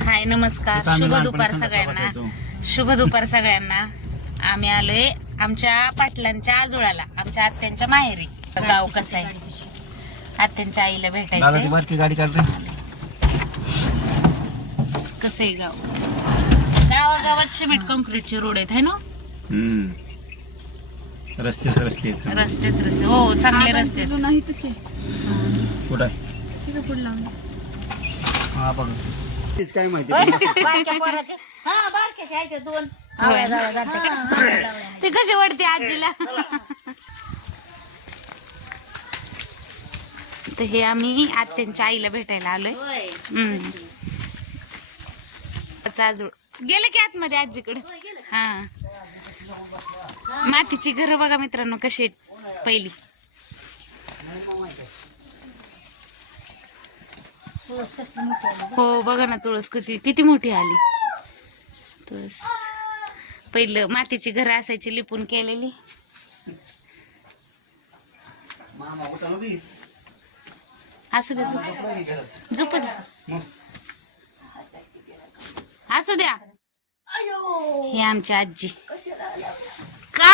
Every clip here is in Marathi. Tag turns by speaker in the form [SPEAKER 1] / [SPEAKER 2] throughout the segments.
[SPEAKER 1] हाय नमस्कार, शुभ दुपार सगळ्यांना. शुभ दुपार सगळ्यांना. आम्ही आलोय आमच्या पाटलांच्या आजोळाला, आमच्या आत्यांच्या माहेरी. गाव कसं आहे, आत्यांच्या आईला भेटायचं.
[SPEAKER 2] गाडी काढ
[SPEAKER 1] कसं आहे गाव. गावागावात सिमेंट कॉन्क्रीटचे रोड आहेत है ना.
[SPEAKER 2] रस्तेच रस्ते
[SPEAKER 1] रस्तेच रस्ते हो, चांगले रस्ते आहेत.
[SPEAKER 3] नाही तुझे
[SPEAKER 2] कुठं
[SPEAKER 3] तिथे पुढला
[SPEAKER 2] हा बघ तेच काय माहिती
[SPEAKER 1] ते कसे वाटते आजीला. तर हे आम्ही आत्यांच्या आईला भेटायला आलोय. आजोळ गेले की आतमध्ये आजीकडे. हा, मातीची घर बघा मित्रांनो कशी पहिली. हो बघा ना, तुळस किती किती मोठी आली. तुळस पहिलं मातीची घर असायची लिपून केलेली. असू द्या, झोप द्या, असू द्या. हे आमची आजी का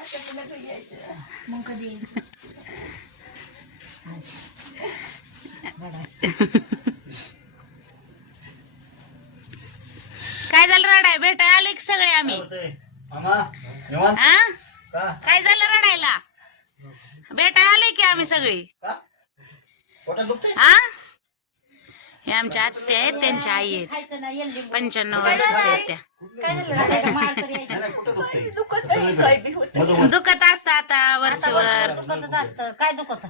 [SPEAKER 1] काय झालं रडाय भेटाय आलो की सगळे आम्ही. काय झालं रडायला, भेटाय आलोय की आम्ही सगळे. हे आमच्या आत्या आहेत, त्यांच्या आई आहेत, 95 वर्षाच्या आहेत त्या. दुखत असत आता वरचीवर.
[SPEAKER 3] काय दुखत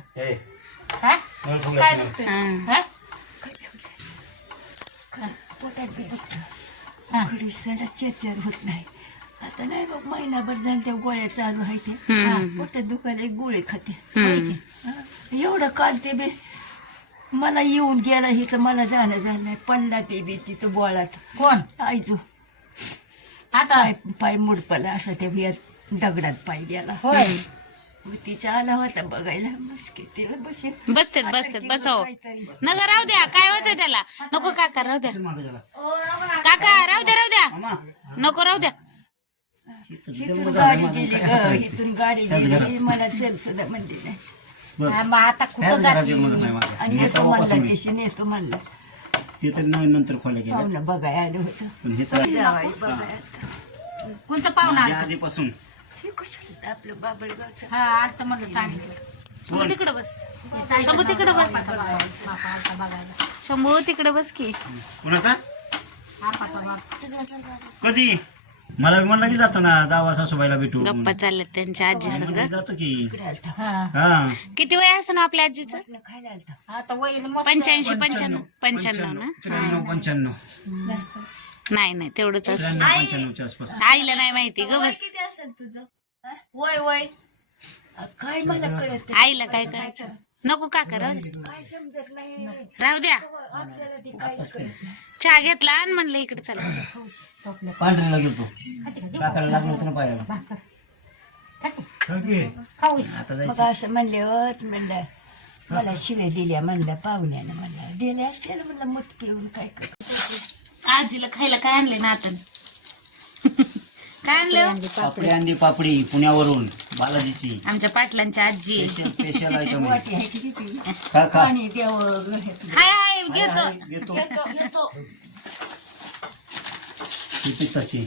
[SPEAKER 3] चेचर होत नाही आता. नाही बघ महिनाभर झालं त्या गोळ्या चालू आहे ते. पोटात दुखायला एक गोळी खाते. एवढं काल ते बी मला येऊन गेला ही तर मला जाणं झालं नाही. पडला ते बी तिथं बोळात. कोण आईजू आता पाय मुडपला असं त्या बियात दगडात पाय गेला. तिचा आला होता बघायला.
[SPEAKER 1] बसतेत बसव नका राहू द्या. काय होतं त्याला, नको काका राहू द्या, काका राहू द्या, नको राहू द्या.
[SPEAKER 3] इथून गाडी गेली, इथून गाडी गेली, मला चल सुद्धा म्हणली नाही. आता कुठं आणि येतो म्हणला, तिशी नेतो म्हणला.
[SPEAKER 2] ते तर नंतर खोल्या गेल्या
[SPEAKER 3] बघाय आलं होतं.
[SPEAKER 1] कोणतं पाहुणा
[SPEAKER 2] आधीपासून
[SPEAKER 3] हे कसं आपलं बाबळगावचं.
[SPEAKER 1] हा अर्थ म्हणलं सांगितलं. तिकडे बस शंभू, तिकडे बस शंभू, तिकडे बस की.
[SPEAKER 2] कुणाचा कधी मला म्हणलं की जाताना जावा सासूबाईला भेटू.
[SPEAKER 1] गप्पा चालल्यात त्यांच्या आजी संग.
[SPEAKER 2] जातो की.
[SPEAKER 1] किती वय असं ना आपल्या आजीचं.
[SPEAKER 3] खायला आलता आता वय
[SPEAKER 1] 85 95 ना.
[SPEAKER 2] 95
[SPEAKER 1] नाही तेवढंच असं.
[SPEAKER 2] 95च्या आसपास.
[SPEAKER 1] आईला नाही माहिती ग बस.
[SPEAKER 3] किती असेल तुझं वय वय काय मला कळत.
[SPEAKER 1] आईला काय कळायचं. नको काका राहू द्या,
[SPEAKER 3] काय समजत नाही
[SPEAKER 1] राहू द्या.
[SPEAKER 3] आपल्याला ते काहीच कळत नाही.
[SPEAKER 1] चहा घेतला आणि म्हणलं इकडे चला.
[SPEAKER 2] पांढऱ्याला गेलतो, काकाला लागलो होतं ना पायाला.
[SPEAKER 3] मग असं म्हणले होत म्हणलं मला शिव्या दिल्या म्हणलं पाहुण्यानं म्हणलं दिल्या असते ना म्हणलं मूत पिऊन काय कर.
[SPEAKER 1] आजीला खायला काय आणले नातन. काय आणलं.
[SPEAKER 2] पापडी अंडी पापडी पुण्यावरून बालाजीची
[SPEAKER 1] आमच्या पाटलांच्या आजी.
[SPEAKER 2] स्पेशल आयटम
[SPEAKER 3] वाटी आहे किती ती
[SPEAKER 2] खा
[SPEAKER 3] आणि द्यावं
[SPEAKER 1] हाय घेतो.
[SPEAKER 2] घेतो पित्ताची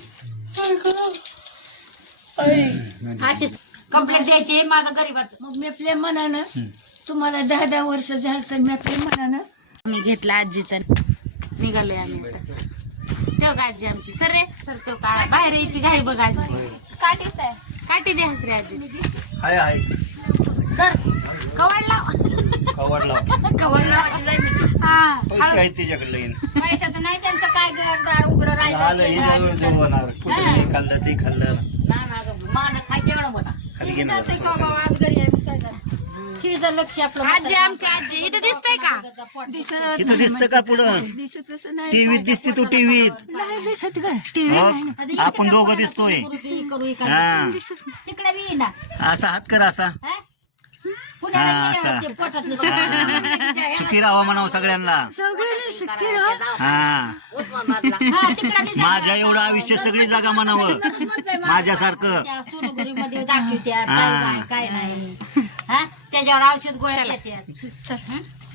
[SPEAKER 1] अशीच कंप्लेंट द्यायची माझं गरीबाचं.
[SPEAKER 3] मग मी आपल्या मनानं तुम्हाला 10 वर्ष झालं तर मी आपल्या मनानं
[SPEAKER 1] मी घेतला आजीचा. निघालोय आम्ही आता. तेव्हा का आजी आमची सर रे सर तेव्हा काय बाहेर यायची घाई बघ. आजी काठी दे हसरे आजीची.
[SPEAKER 2] हाय हाय
[SPEAKER 1] कवड लाव
[SPEAKER 2] कवड लाव.
[SPEAKER 1] कवड लाव. हा
[SPEAKER 2] पैसे आहेत तिच्याकडे येईन.
[SPEAKER 1] पैशाचं नाही त्यांचं काय उघडं
[SPEAKER 2] आलं हिच्यावर जमवणार. कुठं हे खाल्लं ते खाल्लं खाली घेणार.
[SPEAKER 1] लक्ष आपलं. आजी आमची आजी इथं दिसतंय का.
[SPEAKER 2] इथं दिसतं का पुढं.
[SPEAKER 3] दिसतच नाही.
[SPEAKER 2] टीव्हीत दिसते तू टीव्हीत.
[SPEAKER 3] नाही दिसत का टीव्ही.
[SPEAKER 2] आपण दोघं दिसतोय. हा
[SPEAKER 1] तिकडे बी ना
[SPEAKER 2] असा हात कर असा. हा असा सुखी राहावं म्हणावं सगळ्यांना.
[SPEAKER 3] सगळे सुखी राहा.
[SPEAKER 2] हा माझ्या एवढं आयुष्य सगळी जागा म्हणावं माझ्यासारखं.
[SPEAKER 4] काय नाही हा त्याच्यावर औषध गोळ्या घेतात.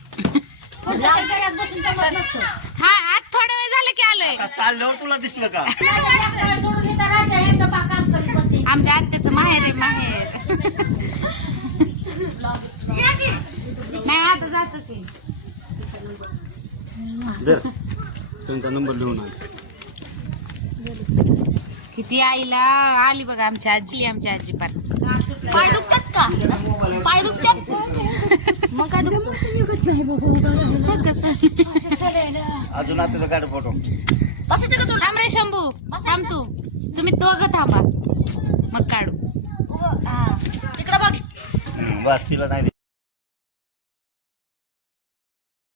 [SPEAKER 4] बसून जमत नसतं.
[SPEAKER 1] हा आज थोडा वेळ झालं की आलोय.
[SPEAKER 2] आता चालल्यावर तुला दिसलं का?
[SPEAKER 1] आमच्या आत्याचं माहेर आहे माहेर. नाही आता जातो की.
[SPEAKER 2] दर त्यांचा नंबर लिहून आण.
[SPEAKER 1] किती आईला आली बघा आमची आजी पार. पाय दुखतात का? पाय दुखतात मग काय
[SPEAKER 2] अजून आता तुझा काढ फोटो.
[SPEAKER 1] थांब रे शंभू थांब तू. तुम्ही दोघं थांबा मग काढू.
[SPEAKER 4] तिकडं बघ.
[SPEAKER 2] बस तिला नाही